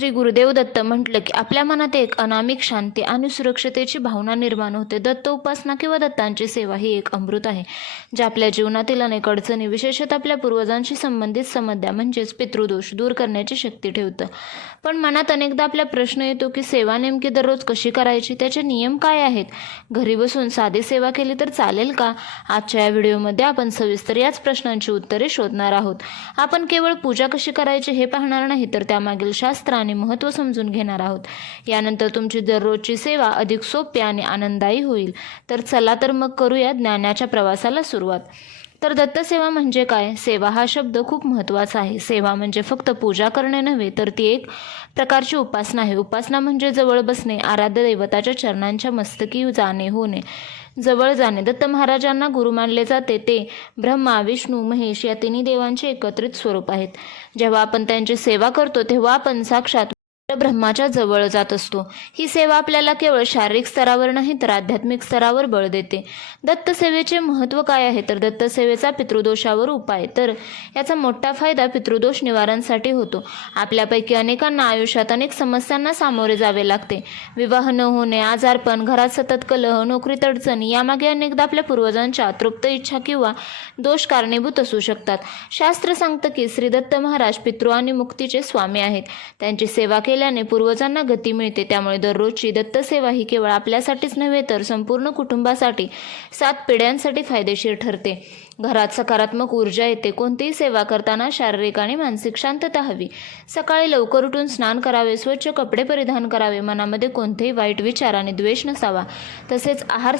श्री गुरुदेव दत्त म्हटलं की आपल्या मनात एक अनामिक शांती आणि सुरक्षतेची भावना निर्माण होते. दत्त उपासना किंवा दत्तांची सेवा ही एक अमृत आहे जे आपल्या जीवनातील अनेक अडचणी विशेषतः आपल्या पूर्वजांशी संबंधित समस्या म्हणजेच पितृदोष दूर करण्याची शक्ती ठेवतं. पण मनात अनेकदा आपला प्रश्न येतो की सेवा नेमकी दररोज कशी करायची? त्याचे नियम काय आहेत? घरी बसून साधी सेवा केली तर चालेल का? आजच्या या व्हिडिओमध्ये आपण सविस्तर याच प्रश्नांची उत्तरे शोधणार आहोत. आपण केवळ पूजा कशी करायची हे पाहणार नाही तर त्यामागील शास्त्राने आणि महत्त्व समजून घेणार आहोत. यानंतर तुमची दररोजची सेवा अधिक सोपी आणि आनंददायी होईल. तर चला तर मग करूया ज्ञानाच्या प्रवासाला सुरुवात. तर दत्तसेवा म्हणजे काय? सेवा हा शब्द खूप महत्त्वाचा आहे. सेवा म्हणजे फक्त पूजा करणे नव्हे तर ती एक प्रकारची उपासना आहे. उपासना म्हणजे जवळ बसणे आराध्य दैवताच्या चरणांच्या मस्तकी जाणे होणे. जवळ जाणे. दत्त महाराजांना गुरु मानले जाते. ते ब्रह्मा विष्णू महेश या तिन्ही देवांचे एकत्रित स्वरूप आहेत. जेव्हा आपण त्यांची सेवा करतो तेव्हा आपण साक्षात ब्रह्माच्या जवळ जात असतो. ही सेवा आपल्याला केवळ शारीरिक स्तरावर नाही तर आध्यात्मिक स्तरावर बळ देते. दत्तसेवेचे महत्त्व काय आहे? तर दत्तसेवेचा पितृदोषावर उपाय. तर याचा मोठा फायदा पितृदोष निवारणसाठी होतो. आपल्यापैकी अनेकांना आयुष्यात अनेक समस्यांना सामोरे जावे लागते. विवाह न होणे आजारपण घरात सतत कलह नोकरीत अडचणी यामागे अनेकदा आपल्या पूर्वजांच्या तृप्त इच्छा किंवा दोष कारणीभूत असू शकतात. शास्त्र सांगतं की श्री दत्त महाराज पितृ आणि मुक्तीचे स्वामी आहेत. त्यांची सेवा केली केल्याने पूर्वजांना गती मिळते. त्यामुळे दररोजची दत्तसेवा ही केवळ आपल्यासाठीच नव्हे तर संपूर्ण कुटुंबासाठी सात पिढ्यांसाठी फायदेशीर ठरते. घरात सकारात्मक ऊर्जा येते. कोणतीही सेवा करताना शारीरिक आणि मानसिक शांतता हवी. सकाळी लवकर उठून स्नान करावे स्वच्छ कपडे परिधान करावे मनामध्ये कोणतेही वाईट विचार आणि द्वेष नसावा. तसेच आहार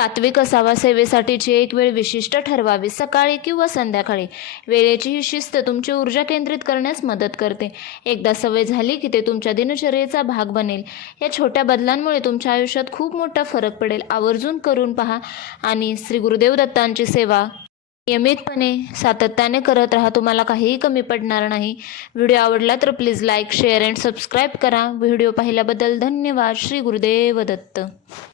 सात्विक असावा सेवेसाठीची एक वेळ विशिष्ट ठरवावी सकाळी किंवा संध्याकाळी. वेळेची ही शिस्त तुमची ऊर्जा केंद्रित करण्यास मदत करते. एकदा सवय झाली की ते तुमच्या दिनचर्येचा भाग बनेल. या छोट्या बदलांमुळे तुमच्या आयुष्यात खूप मोठा फरक पडेल. आवर्जून करून पहा. आणि श्री गुरुदेव दत्तांची सेवा. नियमितपणे सातत्याने करत राहा. तुम्हाला काहीही कमी पडणार नाही. व्हिडिओ आवडला तर please like share and subscribe करा. व्हिडिओ पाहिल्याबद्दल धन्यवाद. श्री गुरुदेव दत्त.